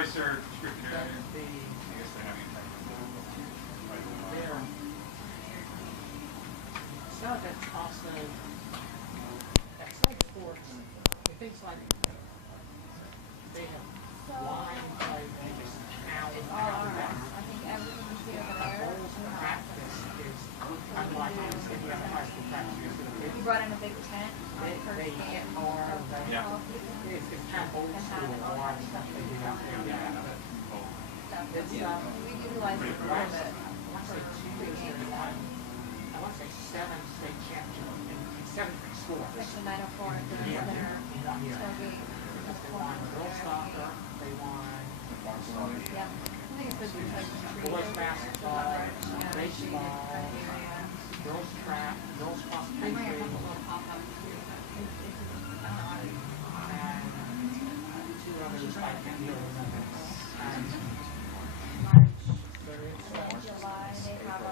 choice or distributor? I guess they're having a technical. So that's also, that's like sports. If it's like, they have wine, like, they just count. It's all ours. I think everything's here but ours. Practice is unlike any other high school practice. You brought in a big tent on the first They day. get more, Yeah. it's kind of old school, a lot of stuff they do out there. It's, We utilize it a little bit. I want to say 2 years ago, I want to say 7 state champions in 7 schools. Section 904 and the Yeah. center. Yeah. Tailgate. They won girls soccer, they won Yeah. I think it's good because boys basketball, baseball, girls track, girls cross country, and 2 others I can't really remember. And there is July, they have a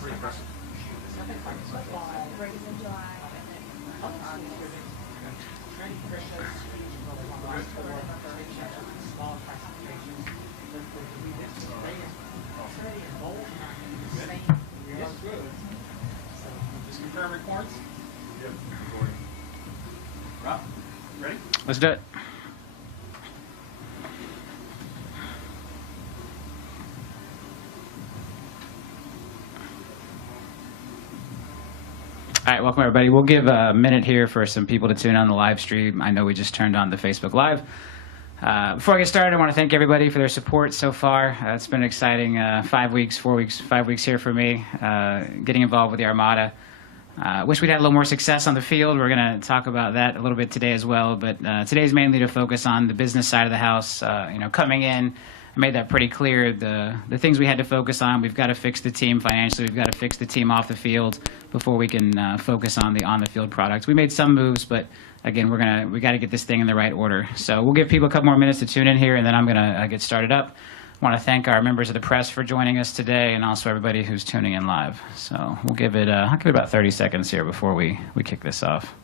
Pretty impressive. something like football. race in July. Training Christians, small classifications. Yes, good. Just confirm reports? Yep. Rob, ready? Let's do it. All right, welcome everybody. We'll give a minute here for some people to tune on the live stream. I know we just turned on the Facebook Live. Before I get started, I want to thank everybody for their support so far. It's been an exciting 5 weeks, 4 weeks, 5 weeks here for me, getting involved with the Armada. Wish we'd had a little more success on the field. We're going to talk about that a little bit today as well. But today's mainly to focus on the business side of the house. Coming in, I made that pretty clear. The things we had to focus on, we've got to fix the team financially. We've got to fix the team off the field before we can focus on the on-the-field products. We made some moves, but again, we got to get this thing in the right order. So we'll give people a couple more minutes to tune in here, and then I'm going to get started up. I want to thank our members of the press for joining us today, and also everybody who's tuning in live. So we'll give it, I'll give it about 30 seconds here before we kick this off.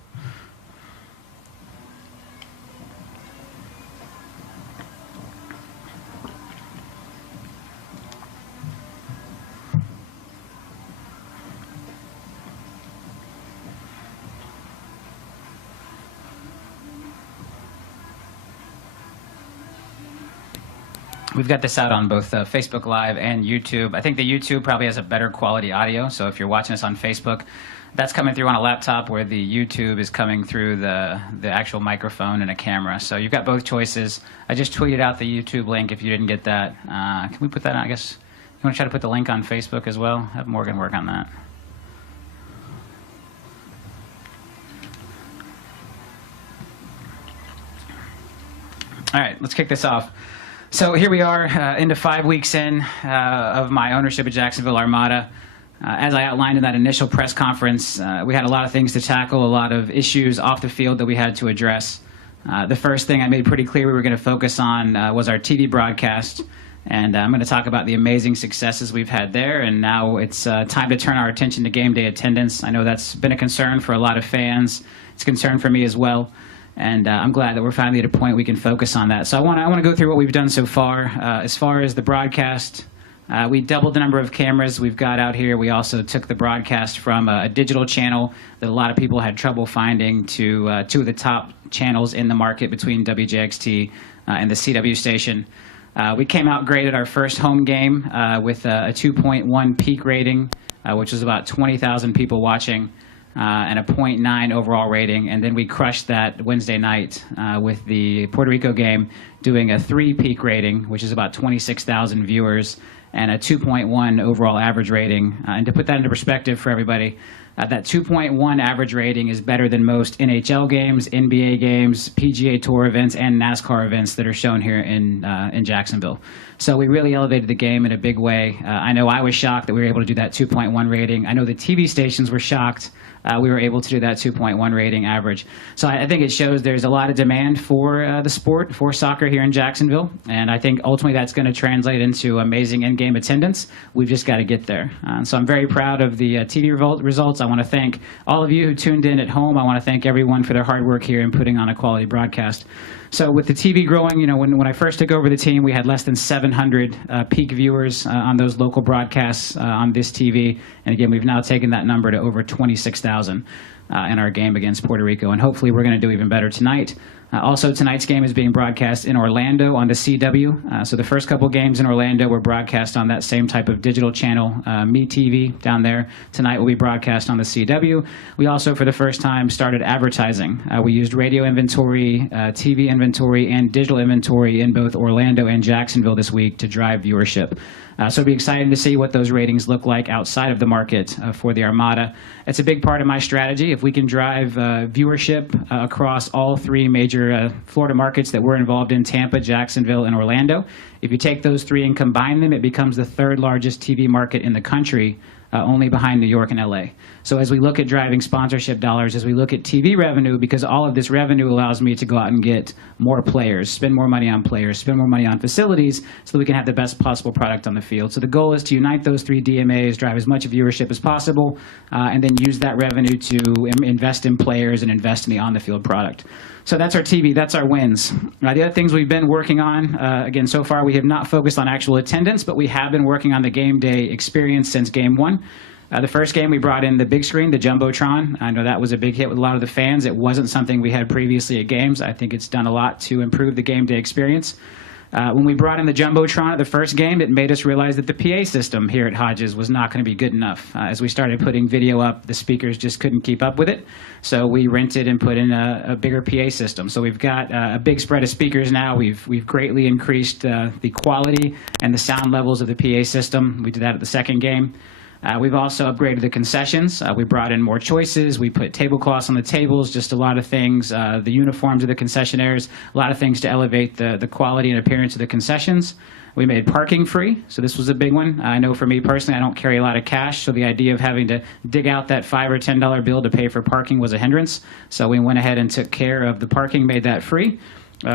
We've got this out on both Facebook Live and YouTube. I think the YouTube probably has a better quality audio, so if you're watching us on Facebook, that's coming through on a laptop, where the YouTube is coming through the actual microphone and a camera. So you've got both choices. I just tweeted out the YouTube link if you didn't get that. Can we put that on? I guess you want to try to put the link on Facebook as well? Have Morgan work on that. All right, let's kick this off. So here we are, into 5 weeks in of my ownership of Jacksonville Armada. As I outlined in that initial press conference, we had a lot of things to tackle, a lot of issues off the field that we had to address. The first thing I made pretty clear we were going to focus on was our TV broadcast. And I'm going to talk about the amazing successes we've had there. And now it's time to turn our attention to game day attendance. I know that's been a concern for a lot of fans. It's a concern for me as well. And I'm glad that we're finally at a point we can focus on that. So I want to go through what we've done so far. As far as the broadcast, we doubled the number of cameras we've got out here. We also took the broadcast from a digital channel that a lot of people had trouble finding to 2 of the top channels in the market between WJXT and the CW station. We came out great at our first home game with a 2.1 peak rating, which was about 20,000 people watching. And a 0.9 overall rating, and then we crushed that Wednesday night with the Puerto Rico game, doing a 3 peak rating, which is about 26,000 viewers, and a 2.1 overall average rating. And to put that into perspective for everybody, that 2.1 average rating is better than most NHL games, NBA games, PGA Tour events, and NASCAR events that are shown here in Jacksonville. So we really elevated the game in a big way. I know I was shocked that we were able to do that 2.1 rating. I know the TV stations were shocked we were able to do that 2.1 rating average. So I think it shows there's a lot of demand for the sport, for soccer here in Jacksonville. And I think ultimately that's going to translate into amazing in-game attendance. We've just got to get there. So I'm very proud of the TV results. I want to thank all of you who tuned in at home. I want to thank everyone for their hard work here in putting on a quality broadcast. So with the TV growing, when I first took over the team, we had less than 700 peak viewers on those local broadcasts on this TV. And again, we've now taken that number to over 26,000 in our game against Puerto Rico. And hopefully we're going to do even better tonight. Also, tonight's game is being broadcast in Orlando on the CW. So the first couple games in Orlando were broadcast on that same type of digital channel, MeTV down there. Tonight will be broadcast on the CW. We also, for the first time, started advertising. We used radio inventory, TV inventory, and digital inventory in both Orlando and Jacksonville this week to drive viewership. So it'll be exciting to see what those ratings look like outside of the market for the Armada. It's a big part of my strategy. If we can drive viewership across all three major Florida markets that we're involved in, Tampa, Jacksonville, and Orlando, if you take those three and combine them, it becomes the third largest TV market in the country, only behind New York and LA. So as we look at driving sponsorship dollars, as we look at TV revenue, because all of this revenue allows me to go out and get more players, spend more money on players, spend more money on facilities, so that we can have the best possible product on the field. So the goal is to unite those three DMAs, drive as much viewership as possible, and then use that revenue to invest in players and invest in the on-the-field product. So that's our TV, that's our wins. The other things we've been working on, again, so far we have not focused on actual attendance, but we have been working on the game day experience since game one. The first game we brought in the big screen, the Jumbotron. I know that was a big hit with a lot of the fans. It wasn't something we had previously at games. I think it's done a lot to improve the game day experience. When we brought in the Jumbotron at the first game, it made us realize that the PA system here at Hodges was not going to be good enough. As we started putting video up, the speakers just couldn't keep up with it. So we rented and put in a bigger PA system. So we've got a big spread of speakers now. We've greatly increased the quality and the sound levels of the PA system. We did that at the second game. We've also upgraded the concessions. We brought in more choices. We put tablecloths on the tables, just a lot of things. The uniforms of the concessionaires, a lot of things to elevate the quality and appearance of the concessions. We made parking free, so this was a big one. I know for me personally, I don't carry a lot of cash, so the idea of having to dig out that $5 or $10 bill to pay for parking was a hindrance. So we went ahead and took care of the parking, made that free.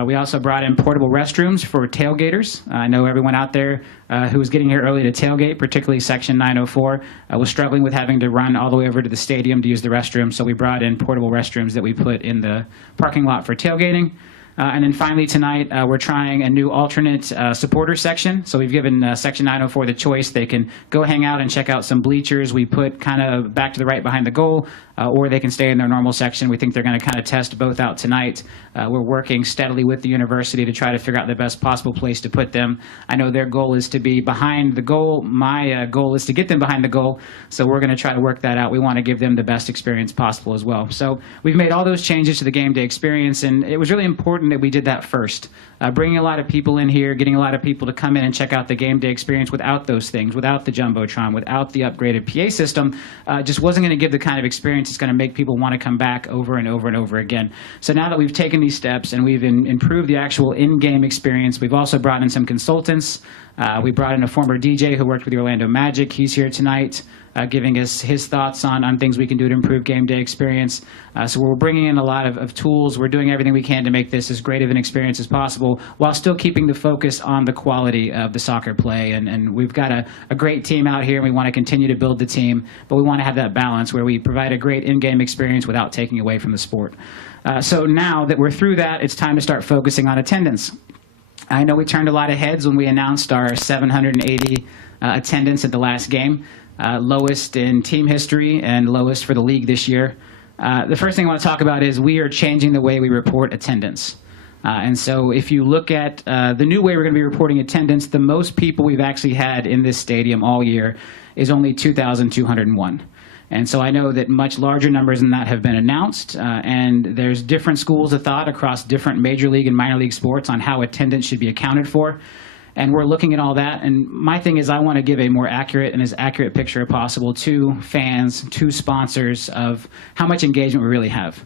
We also brought in portable restrooms for tailgaters. I know everyone out there who was getting here early to tailgate, particularly Section 904, was struggling with having to run all the way over to the stadium to use the restroom. So we brought in portable restrooms that we put in the parking lot for tailgating. And then finally tonight, we're trying a new alternate supporter section. So we've given Section 904 the choice. They can go hang out and check out some bleachers. We put kind of back to the right behind the goal, or they can stay in their normal section. We think they're going to kind of test both out tonight. We're working steadily with the university to try to figure out the best possible place to put them. I know their goal is to be behind the goal. My goal is to get them behind the goal. So we're going to try to work that out. We want to give them the best experience possible as well. So we've made all those changes to the game day experience, and it was really important that we did that first. Bringing a lot of people in here, getting a lot of people to come in and check out the game day experience without those things, without the Jumbotron, without the upgraded PA system, just wasn't going to give the kind of experience that's going to make people want to come back over and over and over again. So now that we've taken these steps and we've improved the actual in-game experience, we've also brought in some consultants. We brought in a former DJ who worked with the Orlando Magic. He's here tonight, giving us his thoughts on things we can do to improve game day experience. So we're bringing in a lot of tools. We're doing everything we can to make this as great of an experience as possible while still keeping the focus on the quality of the soccer play. And we've got a great team out here, and we want to continue to build the team, but we want to have that balance where we provide a great in-game experience without taking away from the sport. So now that we're through that, it's time to start focusing on attendance. I know we turned a lot of heads when we announced our 780 attendance at the last game, lowest in team history and lowest for the league this year. The first thing I want to talk about is we are changing the way we report attendance. And so if you look at the new way we're going to be reporting attendance, the most people we've actually had in this stadium all year is only 2,201. And so I know that much larger numbers than that have been announced, and there's different schools of thought across different major league and minor league sports on how attendance should be accounted for. And we're looking at all that, and my thing is I want to give a more accurate and as accurate picture as possible to fans, to sponsors of how much engagement we really have.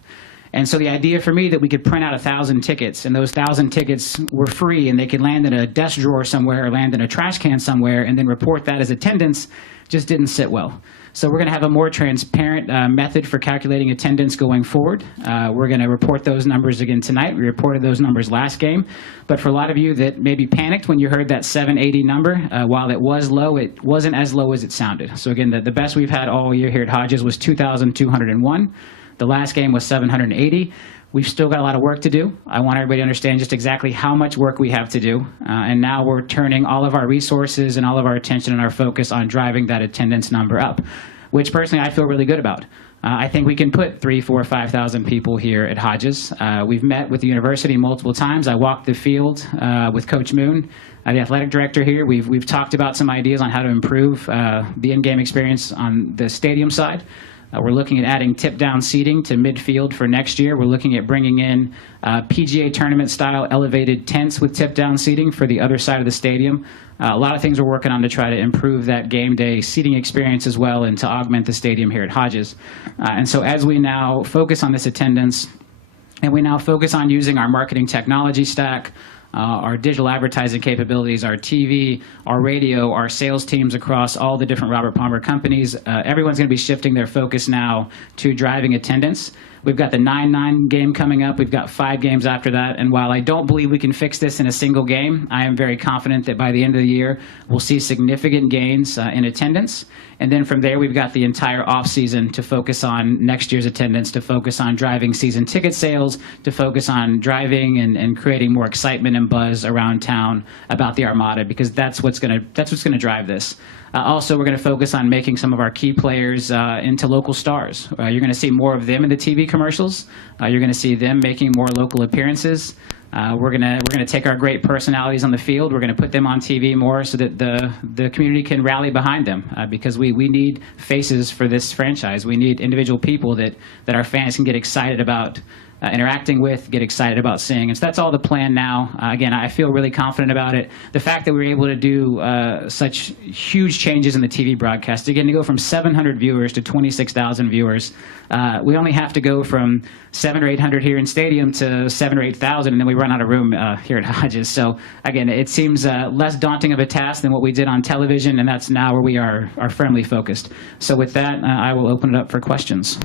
And so the idea for me that we could print out 1,000 tickets, and those 1,000 tickets were free, and they could land in a desk drawer somewhere or land in a trash can somewhere, and then report that as attendance, just didn't sit well. So we're going to have a more transparent method for calculating attendance going forward. We're going to report those numbers again tonight. We reported those numbers last game. But for a lot of you that maybe panicked when you heard that 780 number, while it was low, it wasn't as low as it sounded. So again, the best we've had all year here at Hodges was 2,201. The last game was 780. We've still got a lot of work to do. I want everybody to understand just exactly how much work we have to do. And now we're turning all of our resources and all of our attention and our focus on driving that attendance number up, which personally I feel really good about. I think we can put 3,000, 4,000, 5,000 people here at Hodges. We've met with the university multiple times. I walked the field with Coach Moon, the athletic director here. We've talked about some ideas on how to improve the in-game experience on the stadium side. We're looking at adding tip-down seating to midfield for next year. We're looking at bringing in PGA tournament-style elevated tents with tip-down seating for the other side of the stadium. A lot of things we're working on to try to improve that game day seating experience as well and to augment the stadium here at Hodges. And so as we now focus on this attendance, and we now focus on using our marketing technology stack, our digital advertising capabilities, our TV, our radio, our sales teams across all the different Robert Palmer companies. Everyone's going to be shifting their focus now to driving attendance. We've got the 9-9 game coming up. We've got 5 games after that. And while I don't believe we can fix this in a single game, I am very confident that by the end of the year, we'll see significant gains in attendance. And then from there, we've got the entire offseason to focus on next year's attendance, to focus on driving season ticket sales, to focus on driving and creating more excitement and buzz around town about the Armada, because that's what's going to drive this. Also, we're going to focus on making some of our key players into local stars. You're going to see more of them in the TV commercials. You're going to see them making more local appearances. We're gonna take our great personalities on the field. We're gonna put them on TV more so that the community can rally behind them because we need faces for this franchise. We need individual people that our fans can get excited about interacting with, get excited about seeing. And so that's all the plan now. Again, I feel really confident about it. The fact that we were able to do such huge changes in the TV broadcast, again, to go from 700 viewers to 26,000 viewers, we only have to go from 700 or 800 here in stadium to 7,000 or 8,000, and then we run out of room here at Hodges. So again, it seems less daunting of a task than what we did on television, and that's now where we are firmly focused. So with that, I will open it up for questions.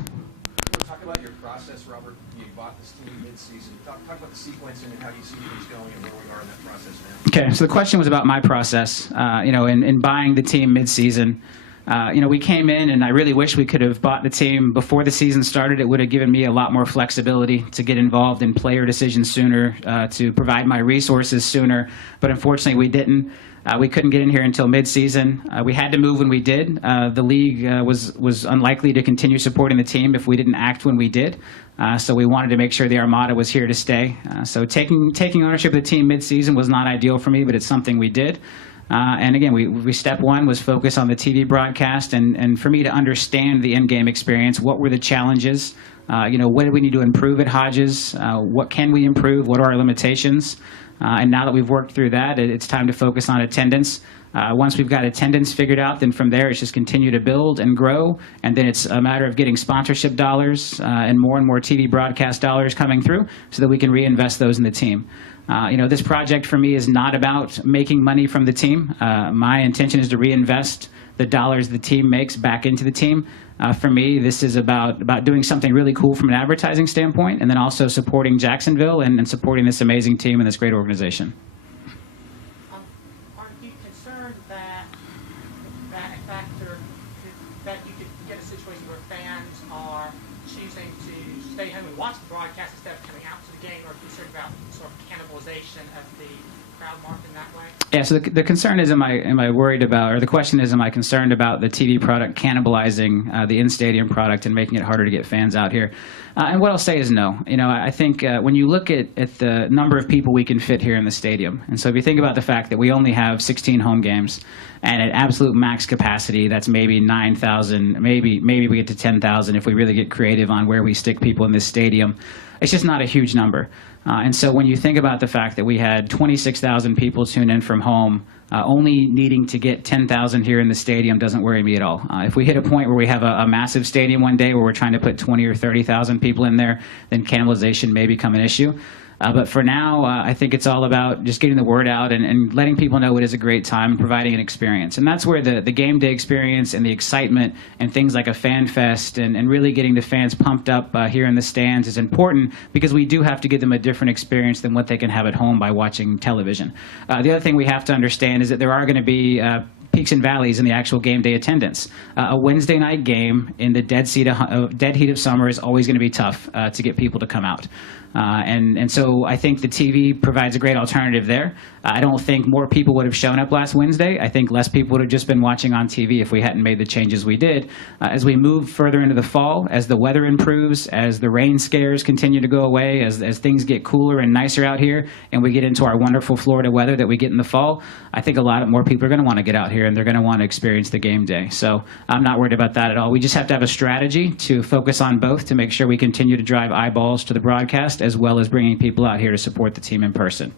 Talk about your process, Robert. You bought this team mid-season. Talk about the sequencing and how you see things going and where we are in that process now. Okay, so the question was about my process. In buying the team mid-season. We came in, and I really wish we could have bought the team before the season started. It would have given me a lot more flexibility to get involved in player decisions sooner, to provide my resources sooner. But unfortunately, we didn't. We couldn't get in here until mid-season. We had to move when we did. The league was unlikely to continue supporting the team if we didn't act when we did. So we wanted to make sure the Armada was here to stay. So taking ownership of the team mid-season was not ideal for me, but it's something we did. And again, we step one was focus on the TV broadcast, and for me to understand the in-game experience, what were the challenges, what do we need to improve at Hodges, what can we improve, what are our limitations, and now that we've worked through that, it's time to focus on attendance. Once we've got attendance figured out, then from there it's just continue to build and grow, and then it's a matter of getting sponsorship dollars and more TV broadcast dollars coming through so that we can reinvest those in the team. This project for me is not about making money from the team. My intention is to reinvest the dollars the team makes back into the team. For me, this is about doing something really cool from an advertising standpoint, and then also supporting Jacksonville and supporting this amazing team and this great organization. Aren't you concerned that factor, that you could get a situation where fans are choosing to stay home and watch the broadcast instead of coming out to the game, or concerned about sort of cannibalization of the crowd mark in that way? Yeah, so the concern is, am I worried about, or the question is, am I concerned about the TV product cannibalizing the in-stadium product and making it harder to get fans out here? And what I'll say is no. I think when you look at the number of people we can fit here in the stadium, and so if you think about the fact that we only have 16 home games, and at absolute max capacity, that's maybe 9,000, maybe we get to 10,000 if we really get creative on where we stick people in this stadium. It's just not a huge number. And so when you think about the fact that we had 26,000 people tune in from home, only needing to get 10,000 here in the stadium doesn't worry me at all. If we hit a point where we have a massive stadium one day where we're trying to put 20 or 30,000 people in there, then cannibalization may become an issue. But for now, I think it's all about just getting the word out and letting people know it is a great time and providing an experience. And that's where the game day experience and the excitement and things like a fan fest and really getting the fans pumped up here in the stands is important, because we do have to give them a different experience than what they can have at home by watching television. The other thing we have to understand is that there are going to be peaks and valleys in the actual game day attendance. A Wednesday night game in the dead heat of summer is always going to be tough to get people to come out. And so I think the TV provides a great alternative there. I don't think more people would have shown up last Wednesday. I think less people would have just been watching on TV if we hadn't made the changes we did. As we move further into the fall, as the weather improves, as the rain scares continue to go away, as things get cooler and nicer out here, and we get into our wonderful Florida weather that we get in the fall, I think a lot more people are going to want to get out here and they're going to want to experience the game day. So I'm not worried about that at all. We just have to have a strategy to focus on both to make sure we continue to drive eyeballs to the broadcast as well as bringing people out here to support the team in person.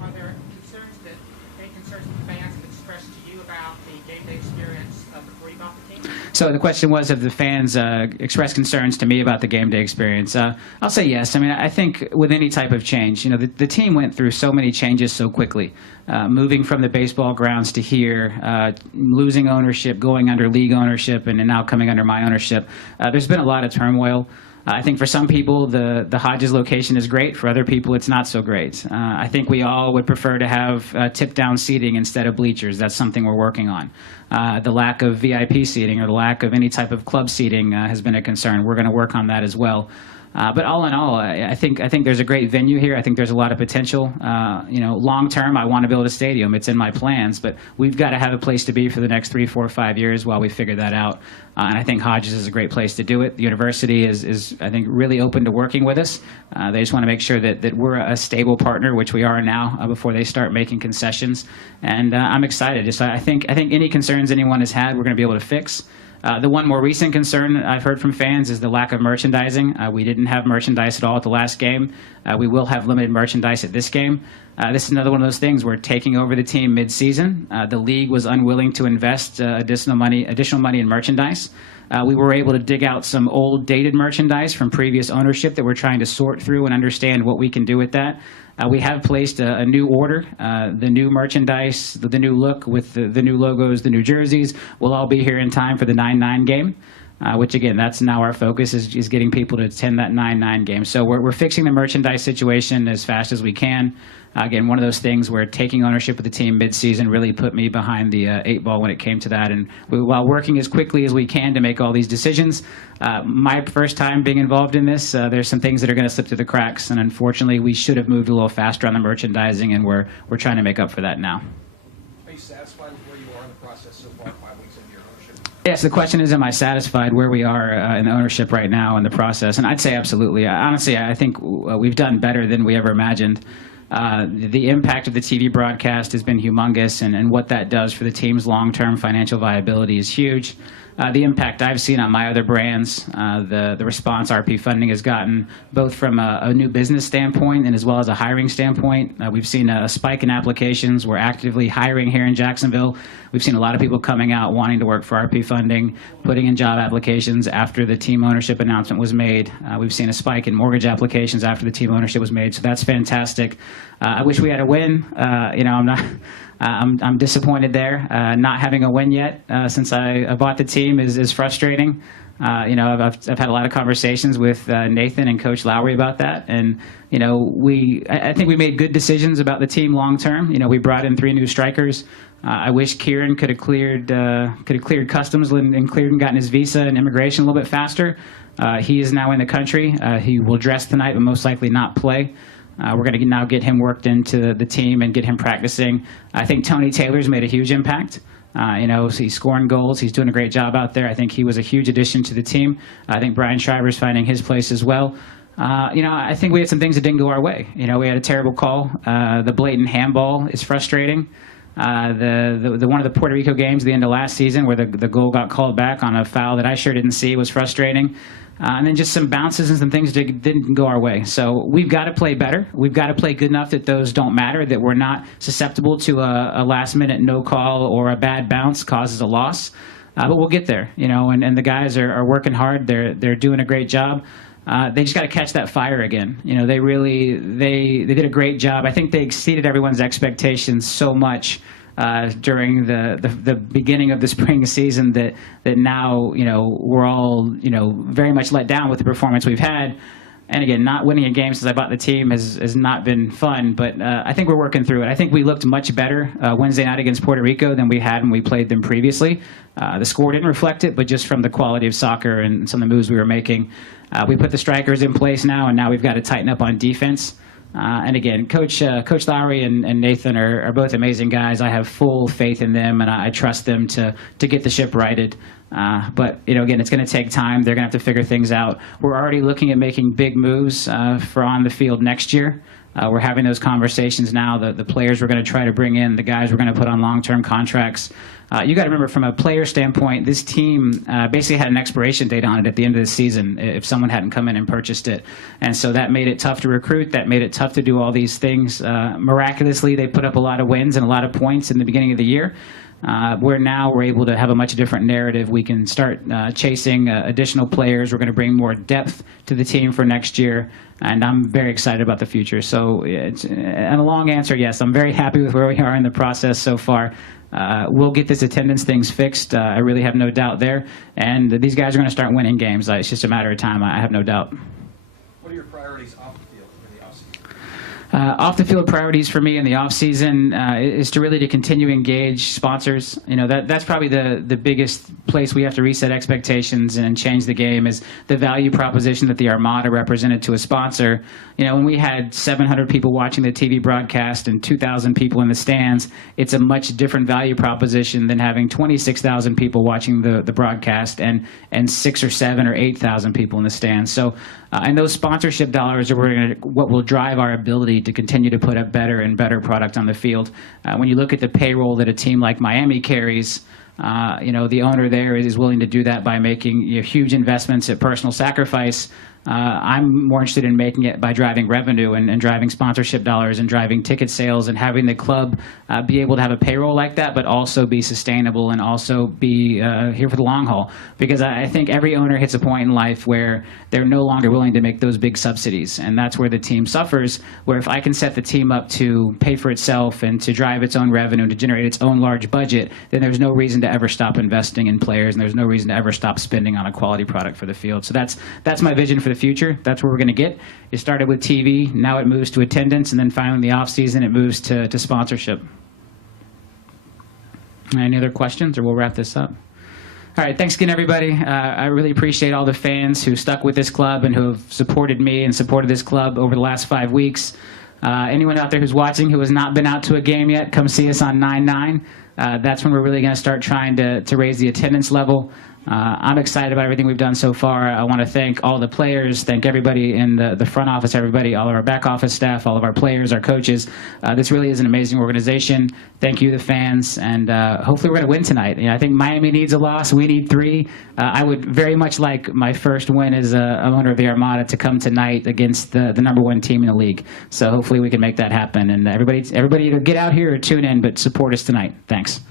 Are there any concerns that the fans have expressed to you about the game day experience before you bought the team? So the question was, have the fans expressed concerns to me about the game day experience? I'll say yes. I mean, I think with any type of change, you know, the team went through so many changes so quickly. Moving from the baseball grounds to here, losing ownership, going under league ownership, and now coming under my ownership. There's been a lot of turmoil. I think for some people, the Hodges location is great. For other people, it's not so great. I think we all would prefer to have tip-down seating instead of bleachers. That's something we're working on. The lack of VIP seating or the lack of any type of club seating has been a concern. We're going to work on that as well. But all in all, I think there's a great venue here. I think there's a lot of potential. You know, long term, I want to build a stadium. It's in my plans, but we've got to have a place to be for the next 3, 4, 5 years while we figure that out. And I think Hodges is a great place to do it. The university is I think, really open to working with us. They just want to make sure that we're a stable partner, which we are now, before they start making concessions. And I'm excited. I think any concerns anyone has had, we're going to be able to fix. The one more recent concern I've heard from fans is the lack of merchandising. We didn't have merchandise at all at the last game. We will have limited merchandise at this game. This is another one of those things. We're taking over the team mid-season. The league was unwilling to invest additional money in merchandise. We were able to dig out some old dated merchandise from previous ownership that we're trying to sort through and understand what we can do with that. We have placed a new order. The new merchandise, the new look with the new logos, the new jerseys will all be here in time for the 9-9 game, which again, that's now our focus is getting people to attend that 9-9 game. So we're fixing the merchandise situation as fast as we can. Again, one of those things where taking ownership of the team mid-season really put me behind the 8 ball when it came to that. And while working as quickly as we can to make all these decisions, my first time being involved in this, there's some things that are going to slip through the cracks. And unfortunately, we should have moved a little faster on the merchandising, and we're trying to make up for that now. Are you satisfied with where you are in the process so far, 5 weeks into your ownership? Yes, the question is, am I satisfied where we are in the ownership right now in the process? And I'd say absolutely. Honestly, I think we've done better than we ever imagined. The impact of the TV broadcast has been humongous, and what that does for the team's long-term financial viability is huge. The impact I've seen on my other brands, the response RP Funding has gotten, both from a new business standpoint and as well as a hiring standpoint. We've seen a spike in applications. We're actively hiring here in Jacksonville. We've seen a lot of people coming out wanting to work for RP Funding, putting in job applications after the team ownership announcement was made. We've seen a spike in mortgage applications after the team ownership was made, so that's fantastic. I wish we had a win. You know, I'm disappointed there. Not having a win yet since I bought the team is frustrating. You know, I've had a lot of conversations with Nathan and Coach Lowry about that, and you know, I think we made good decisions about the team long term. You know, we brought in 3 new strikers. I wish Kieran could have cleared customs and cleared and gotten his visa and immigration a little bit faster. He is now in the country. He will dress tonight, but most likely not play. We're going to now get him worked into the team and get him practicing. I think Tony Taylor's made a huge impact. You know, so he's scoring goals. He's doing a great job out there. I think he was a huge addition to the team. I think Brian Schreiber's finding his place as well. You know, I think we had some things that didn't go our way. You know, we had a terrible call. The blatant handball is frustrating. The one of the Puerto Rico games at the end of last season where the goal got called back on a foul that I sure didn't see was frustrating. And then just some bounces and some things that didn't go our way. So we've got to play better. We've got to play good enough that those don't matter, that we're not susceptible to a last-minute no call or a bad bounce causes a loss. But we'll get there, you know, and the guys are working hard. They're doing a great job. They just got to catch that fire again. You know, they did a great job. I think they exceeded everyone's expectations so much during the beginning of the spring season that now, you know, we're all, you know, very much let down with the performance we've had. And again, not winning a game since I bought the team has not been fun, but I think we're working through it. I think we looked much better Wednesday night against Puerto Rico than we had when we played them previously. The score didn't reflect it, but just from the quality of soccer and some of the moves we were making. We put the strikers in place now, and now we've got to tighten up on defense. And again, Coach Lowry and Nathan are both amazing guys. I have full faith in them, and I trust them to get the ship righted. But again, it's going to take time. They're going to have to figure things out. We're already looking at making big moves for on the field next year. We're having those conversations now. The players we're going to try to bring in, the guys we're going to put on long-term contracts. You got to remember, from a player standpoint, this team basically had an expiration date on it at the end of the season if someone hadn't come in and purchased it. And so that made it tough to recruit. That made it tough to do all these things. Miraculously, they put up a lot of wins and a lot of points in the beginning of the year. Where now we're able to have a much different narrative. We can start chasing additional players. We're going to bring more depth to the team for next year, and I'm very excited about the future. So, and a long answer, yes, I'm very happy with where we are in the process so far. We'll get this attendance things fixed. I really have no doubt there, and these guys are going to start winning games. It's just a matter of time. I have no doubt. What are your priorities off the field in the offseason? Off the field priorities for me in the off season is to continue to engage sponsors. That's probably the biggest place we have to reset expectations and change the game is the value proposition that the Armada represented to a sponsor. When we had 700 people watching the TV broadcast and 2,000 people in the stands, it's a much different value proposition than having 26,000 people watching the broadcast and 6 or 7 or 8,000 people in the stands. So, and those sponsorship dollars are what will drive our ability to continue to put up better and better product on the field. When you look at the payroll that a team like Miami carries, the owner there is willing to do that by making huge investments at personal sacrifice. I'm more interested in making it by driving revenue and driving sponsorship dollars and driving ticket sales and having the club be able to have a payroll like that, but also be sustainable and also be here for the long haul. Because I think every owner hits a point in life where they're no longer willing to make those big subsidies, and that's where the team suffers, where if I can set the team up to pay for itself and to drive its own revenue and to generate its own large budget, then there's no reason to ever stop investing in players, and there's no reason to ever stop spending on a quality product for the field. So that's my vision for the future. That's where we're going to get. It started with TV, now it moves to attendance, and then finally in the off season it moves to sponsorship. Any other questions, or we'll wrap this up? All right, thanks again, everybody. I really appreciate all the fans who stuck with this club and who have supported me and supported this club over the last 5 weeks. Anyone out there who's watching who has not been out to a game yet, come see us on 9/9. That's when we're really going to start trying to raise the attendance level. I'm excited about everything we've done so far. I want to thank all the players, thank everybody in the front office, everybody, all of our back office staff, all of our players, our coaches. This really is an amazing organization. Thank you, the fans, and hopefully we're going to win tonight. I think Miami needs a loss. We need 3. I would very much like my first win as a owner of the Armada to come tonight against the #1 team in the league. So hopefully we can make that happen. And everybody either get out here or tune in, but support us tonight. Thanks.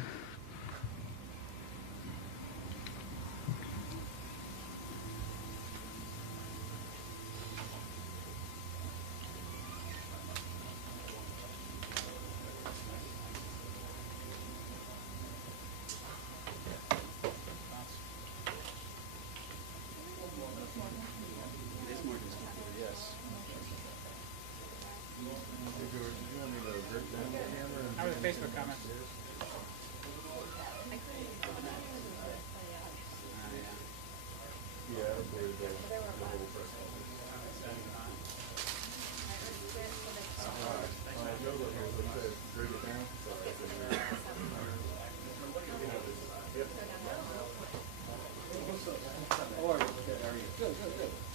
How are the Facebook comments? Good.